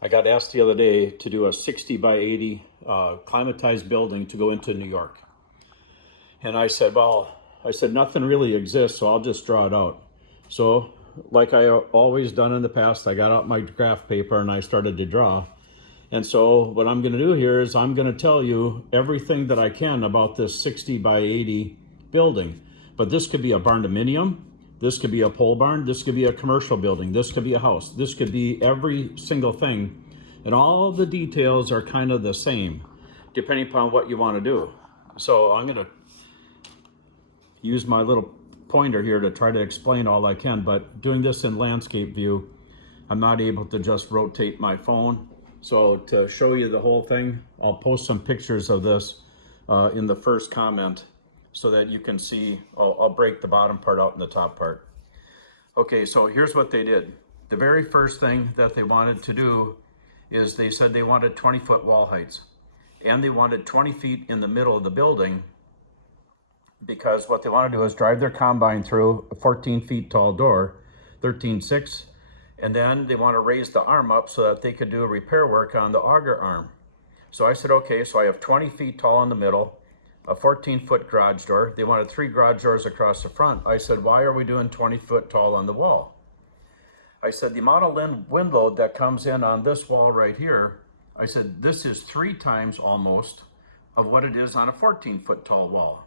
I got asked the other day to do a 60 by 80 climatized building to go into New York. And I said, nothing really exists, so I'll just draw it out. So, like I always done in the past, I got out my graph paper and I started to draw. And so what I'm going to do here is I'm going to tell you everything that I can about this 60 by 80 building. But this could be a barn-dominium, this could be a pole barn, this could be a commercial building, this could be a house, this could be every single thing. And all the details are kind of the same, depending upon what you want to do. So I'm going to use my little pointer here to try to explain all I can, but doing this in landscape view, I'm not able to just rotate my phone. So to show you the whole thing, I'll post some pictures of this in the first comment so that you can see. I'll break the bottom part out and the top part. Okay, so here's what they did. The very first thing that they wanted to do is they said they wanted 20-foot wall heights, and they wanted 20 feet in the middle of the building, because what they want to do is drive their combine through a 14 feet tall door, 13.6, and then they want to raise the arm up so that they could do repair work on the auger arm. So I said, okay, so I have 20 feet tall in the middle, a 14-foot garage door. They wanted 3 garage doors across the front. I said, why are we doing 20 foot tall on the wall? I said, the amount of wind load that comes in on this wall right here, I said, this is 3 times almost of what it is on a 14-foot tall wall.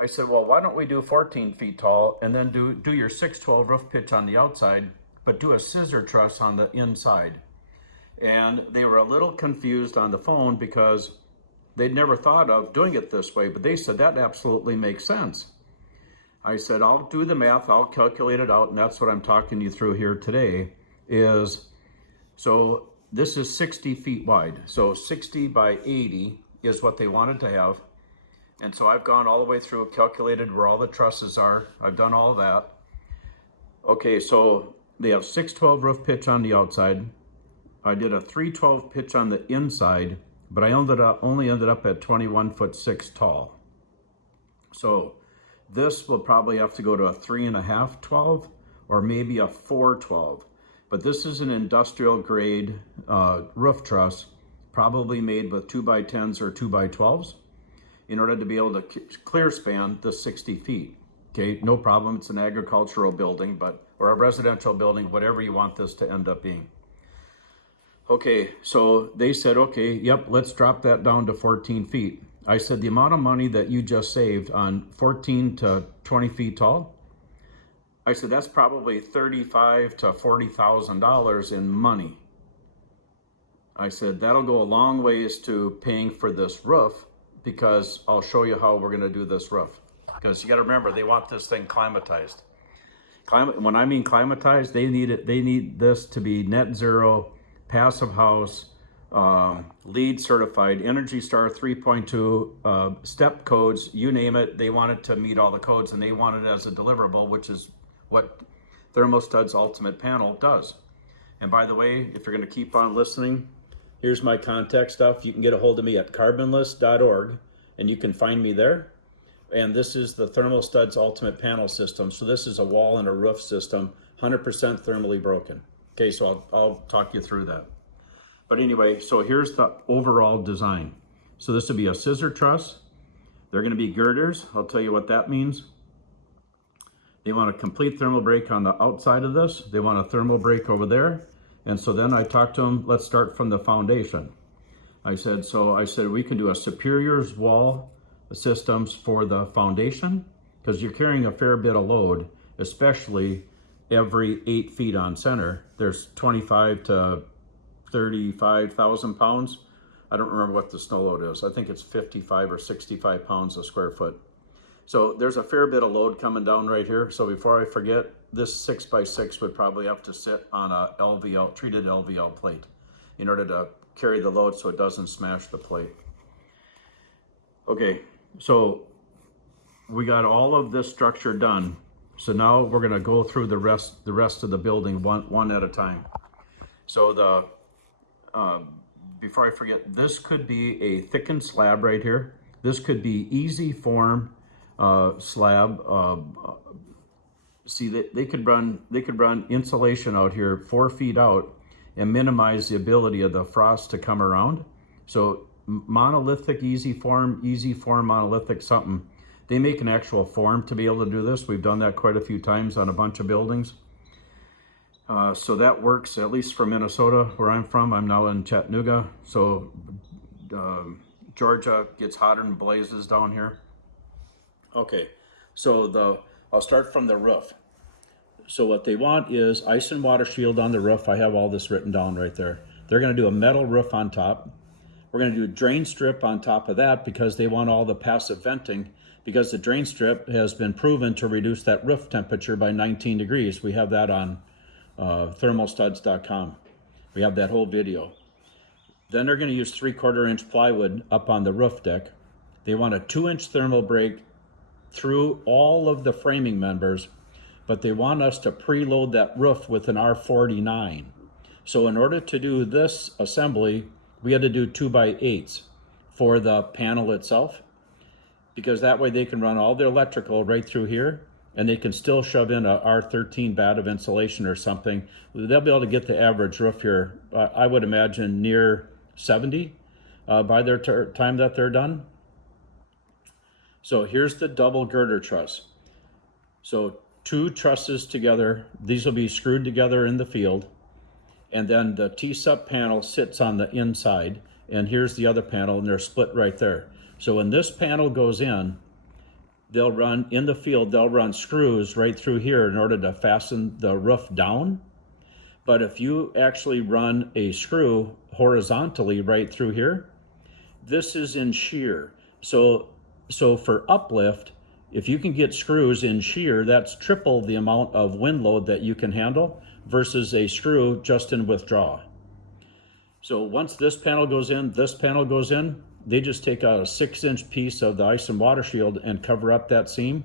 I said, well, why don't we do 14 feet tall and then do your 612 roof pitch on the outside, but do a scissor truss on the inside. And they were a little confused on the phone because they'd never thought of doing it this way, but they said that absolutely makes sense. I said, I'll do the math, I'll calculate it out, and that's what I'm talking you through here today is, so this is 60 feet wide. So 60 by 80 is what they wanted to have. And so I've gone all the way through, calculated where all the trusses are. I've done all of that. Okay, so they have 612 roof pitch on the outside. I did a 312 pitch on the inside, but I only ended up at 21.6 tall. So this will probably have to go to a 3.5 12 or maybe a 412. But this is an industrial grade roof truss, probably made with 2x10s or 2x12s. In order to be able to clear span the 60 feet. Okay, no problem, it's an agricultural building, or a residential building, whatever you want this to end up being. Okay, so they said, okay, yep, let's drop that down to 14 feet. I said, the amount of money that you just saved on 14 to 20 feet tall, I said, that's probably $35,000 to $40,000 in money. I said, that'll go a long ways to paying for this roof, because I'll show you how we're going to do this roof. Because you got to remember, they want this thing climatized. When I mean climatized, they need this to be net zero, passive house, LEED certified, Energy Star 3.2, step codes, you name it. They want it to meet all the codes, and they want it as a deliverable, which is what ThermoStud's Ultimate Panel does. And by the way, if you're going to keep on listening, here's my contact stuff. You can get a hold of me at carbonless.org, and you can find me there. And this is the ThermoStud's Ultimate Panel System. So this is a wall and a roof system, 100% thermally broken. Okay, so I'll talk you through that. But anyway, so here's the overall design. So this will be a scissor truss. They're going to be girders. I'll tell you what that means. They want a complete thermal break on the outside of this. They want a thermal break over there. And so then I talked to them, let's start from the foundation. I said, we can do a Superior's wall systems for the foundation, because you're carrying a fair bit of load, especially every 8 feet on center. There's 25 to 35,000 pounds. I don't remember what the snow load is. I think it's 55 or 65 pounds a square foot. So there's a fair bit of load coming down right here. So before I forget, this 6x6 would probably have to sit on a LVL, treated LVL plate in order to carry the load so it doesn't smash the plate. Okay, so we got all of this structure done. So now we're gonna go through the rest of the building one at a time. So before I forget, this could be a thickened slab right here. This could be easy form slab. See that they could run insulation out here 4 feet out, and minimize the ability of the frost to come around. So monolithic, easy form, monolithic something. They make an actual form to be able to do this. We've done that quite a few times on a bunch of buildings. So that works, at least for Minnesota, where I'm from. I'm now in Chattanooga. So Georgia gets hotter and blazes down here. Okay, so I'll start from the roof. So what they want is ice and water shield on the roof. I have all this written down right there. They're gonna do a metal roof on top. We're gonna do a drain strip on top of that because they want all the passive venting, because the drain strip has been proven to reduce that roof temperature by 19 degrees. We have that on thermalstuds.com. We have that whole video. Then they're gonna use 3/4 inch plywood up on the roof deck. They want a 2-inch thermal break through all of the framing members, but they want us to preload that roof with an R49. So in order to do this assembly, we had to do 2x8s for the panel itself, because that way they can run all the electrical right through here, and they can still shove in a R13 bat of insulation or something. They'll be able to get the average roof here, I would imagine, near 70 by their time that they're done. So here's the double girder truss. So 2 trusses together. These will be screwed together in the field. And then the TSUPS panel sits on the inside. And here's the other panel, and they're split right there. So when this panel goes in, they'll run, in the field, they'll run screws right through here in order to fasten the roof down. But if you actually run a screw horizontally right through here, this is in shear. So for uplift, if you can get screws in shear, that's triple the amount of wind load that you can handle versus a screw just in withdraw. So once this panel goes in, they just take out a 6-inch piece of the ice and water shield and cover up that seam.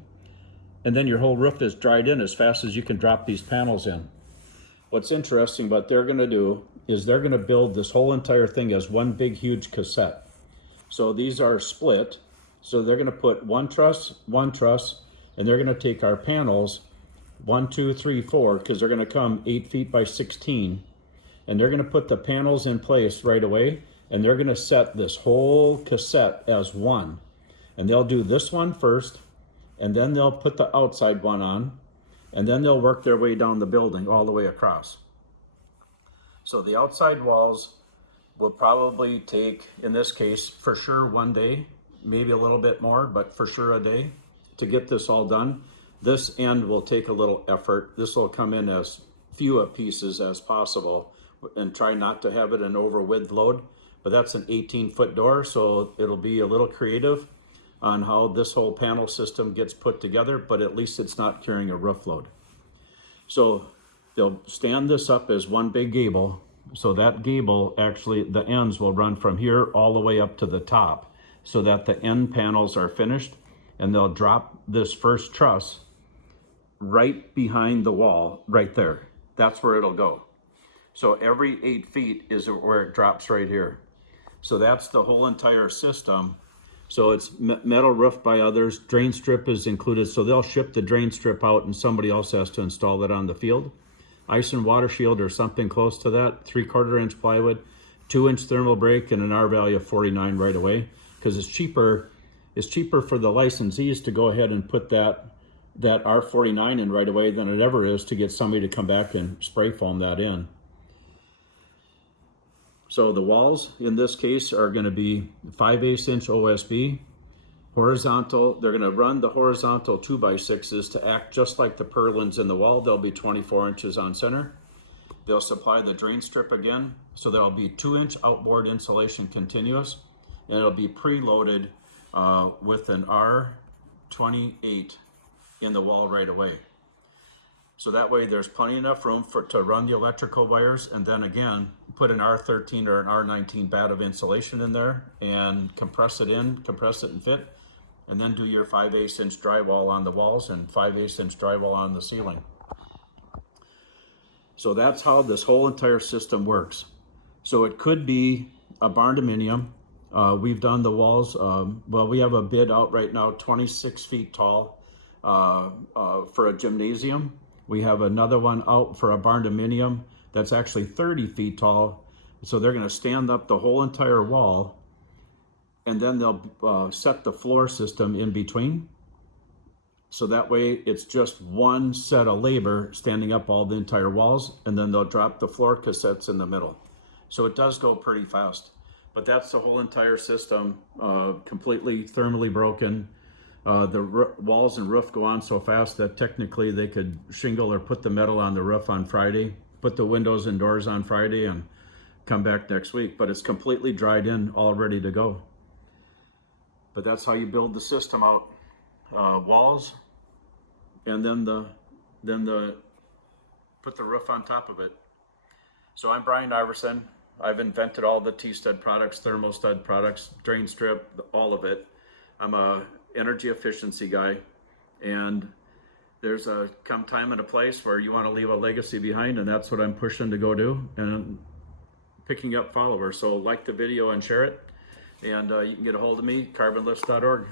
And then your whole roof is dried in as fast as you can drop these panels in. What's interesting what they're gonna do is they're gonna build this whole entire thing as one big, huge cassette. So these are split. So they're gonna put one truss, and they're gonna take our panels, 1, 2, 3, 4, because they're gonna come 8 feet by 16, and they're gonna put the panels in place right away, and they're gonna set this whole cassette as one. And they'll do this one first, and then they'll put the outside one on, and then they'll work their way down the building all the way across. So the outside walls will probably take, in this case, for sure 1 day, maybe a little bit more, but for sure a day to get this all done. This end will take a little effort. This will come in as few pieces as possible and try not to have it an over width load, but that's an 18-foot door, so it'll be a little creative on how this whole panel system gets put together, but at least it's not carrying a roof load. So they'll stand this up as one big gable. So that gable, actually, the ends will run from here all the way up to the top, so that the end panels are finished, and they'll drop this first truss right behind the wall, right there. That's where it'll go. So every 8 feet is where it drops right here. So that's the whole entire system. So it's metal roof by others. Drain strip is included, so they'll ship the drain strip out and somebody else has to install it on the field. Ice and water shield or something close to that, 3/4 inch plywood, 2-inch thermal break, and an R value of 49 right away. Because it's cheaper for the licensees to go ahead and put that R49 in right away than it ever is to get somebody to come back and spray foam that in. So the walls in this case are going to be 5/8 inch OSB, horizontal. They're going to run the horizontal 2x6s to act just like the purlins in the wall. They'll be 24 inches on center. They'll supply the drain strip again, so there'll be 2-inch outboard insulation continuous. And it'll be preloaded with an R28 in the wall right away. So that way there's plenty enough room to run the electrical wires, and then again, put an R13 or an R19 bat of insulation in there and compress it and fit, and then do your 5/8 inch drywall on the walls and 5/8 inch drywall on the ceiling. So that's how this whole entire system works. So it could be a barndominium. We've done the walls, well, we have a bid out right now, 26 feet tall for a gymnasium. We have another one out for a barndominium that's actually 30 feet tall. So they're going to stand up the whole entire wall, and then they'll set the floor system in between. So that way it's just one set of labor standing up all the entire walls, and then they'll drop the floor cassettes in the middle. So it does go pretty fast. But that's the whole entire system, completely thermally broken. The walls and roof go on so fast that technically they could shingle or put the metal on the roof on Friday, put the windows and doors on Friday, and come back next week. But it's completely dried in, all ready to go. But that's how you build the system out. Walls, and then put the roof on top of it. So I'm Brian Iverson. I've invented all the T-stud products, thermal stud products, drain strip, all of it. I'm a energy efficiency guy, and there's a come time and a place where you want to leave a legacy behind, and that's what I'm pushing to go do, and picking up followers. So like the video and share it, and you can get a hold of me, carbonless.org.